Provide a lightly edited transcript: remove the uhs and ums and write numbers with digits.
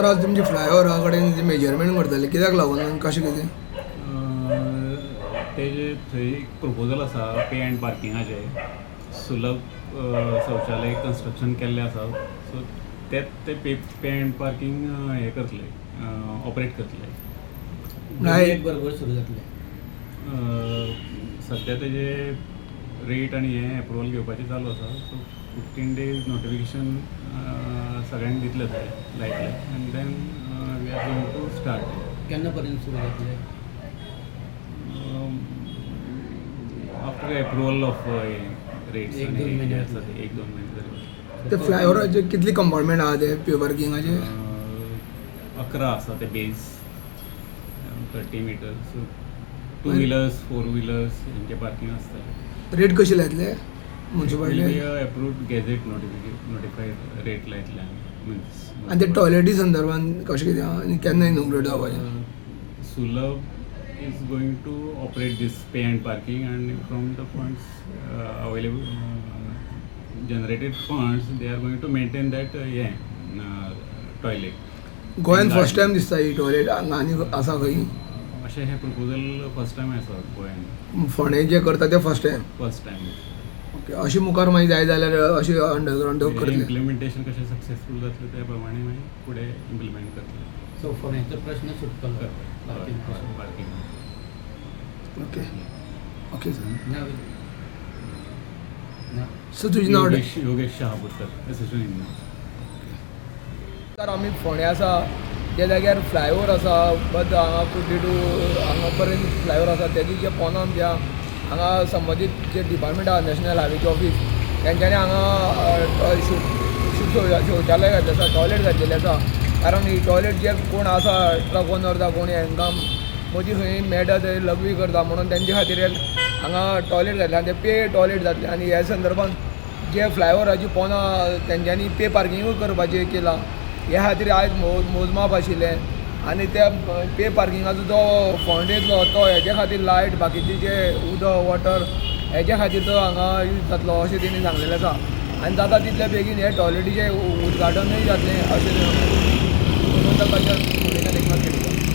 sir आज तुमचे फ्लायओव्हरा कडेन जे मेजरमेंट करताले कित्याक लागून आनी कशें कितें तेजे थंय एक प्रपोजल आसा पे एंड पार्किंगाचे सुलभ शौचालय कन्स्ट्रक्शन केल्लें आसा सो ते पे एंड पार्किंग हे करतले ऑपरेट करतले नाही बरोबर सुरू जातले सध्या तेजे रेट आनी हे एप्रुवल घेवपाचें चालू आसा सो 15 days नोटिफिकेशन सगळ्यांक दितले थंय लायटले आनी then we are going to start केन्ना पर्यंत सुरू जातले आफ्टर एप्रुवल ऑफ रेट्स एक दोन महिने आसा ते 1-2 महिने जाले ते फ्लायओव्हराचे कितली कंपार्टमेंट आहा ते पे पार्किंगाचे 11 आसा ते बेज 30 मीटर सो 2 व्हिलर्स 4 व्हिलर्स हेंचे पार्किंग आसतलें रेट कशी लायतले municipality approved gazette notified rate लायतले मिन्स आनी ते टॉयलेटी संदर्भान कशें कितें आहा आनी केन्ना इनॉग्रेट जावपाचें सुलभ is going to operate this pay and parking and from the funds available generated funds they are going to maintain that toilet गोंयान फर्स्ट टायम दिसता ही टॉयलेट हांगा आनी आसा खंय अशें हे प्रपोजल फर्स्ट टायम आसा गोंयान फोंडे जे करता ते first time first time okay अशी मुखार मागीर जाय जाल्यार अशी अंडरग्रावंड करतले इम्प्लिमेंटेशन कशें सक्सेसफूल जातलें त्या प्रमाणे मागीर फुडें इम्प्लिमेंट करतले सो फोण्याचो प्रश्न सुटलो पार्किंग ओके ओके सर ना सर तुजें नांव योगेश शहापूरकर एसोसिएशन इंजिनियर तर आमी फोंड्या आसा त्या जाग्यार फ्लायओव्हर आसा बट हांगा कुड्डी टू हांगा पर्यंत फ्लायओव्हर आसा तेजी जे पोंदान ज्या हांगा संबंदीत जे डिपार्टमेंट आहा नॅशनल हायवेचे ऑफीस तेंच्यांनी हांगा शौचालय घातलें आसा टॉयलेट घातलेलें आसा कारण ही टॉयलेट जे कोण आसा ट्रक ओनर जावं कोणी हांकां मदीं खंय मेळटा थंय लघवी करता म्हणून तेंचे खातीर एक हांगा टॉयलेट घातलें आनी ते पे टॉयलेट जातलें आनी ह्या संदर्भान जे फ्लायओव्हराची पोंदां तेंच्यांनी पे पार्किंगूय करपाचें केलां ह्या खातीर आयज मोजमाप आशिल्लें आनी त्या पे पार्किंगाचो जो फावंडेतलो तो हेजे खातीर लायट बाकीचे जे उदक वॉटर हेजे खातीर तो हांगा यूज जातलो अशें तेणी सांगलेलें आसा आनी जाता तितले बेगीन हे टॉयलेटीचें उद्घाटनूय जातलें अशें म्हणून ताका एकनाथ